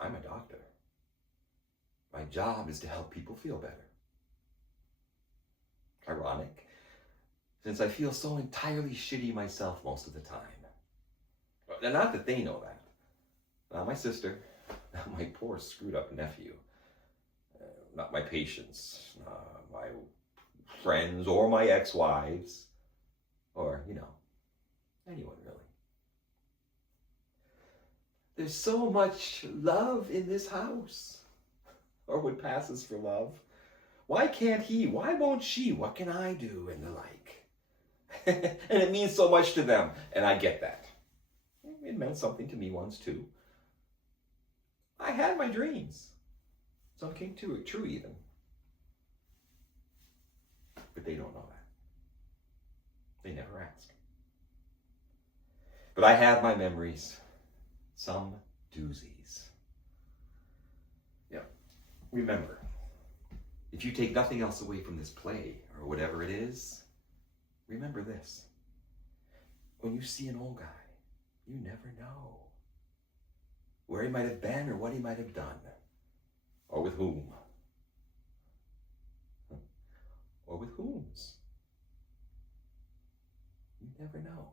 I'm a doctor. My job is to help people feel better. Ironic, since I feel so entirely shitty myself most of the time. Now, not that they know that. Not my sister, not my poor screwed up nephew, not my patients, my friends, or my ex-wives, or, anyone really. There's so much love in this house, or what passes for love. Why can't he? Why won't she? What can I do? And the like. And it means so much to them, and I get that. It meant something to me once too. I had my dreams. Some came true even. But they don't know that. They never ask. But I have my memories. Some doozies. Yeah. Remember, if you take nothing else away from this play, or whatever it is, remember this. When you see an old guy, you never know where he might have been or what he might have done, or with whom, or with whom's. You never know.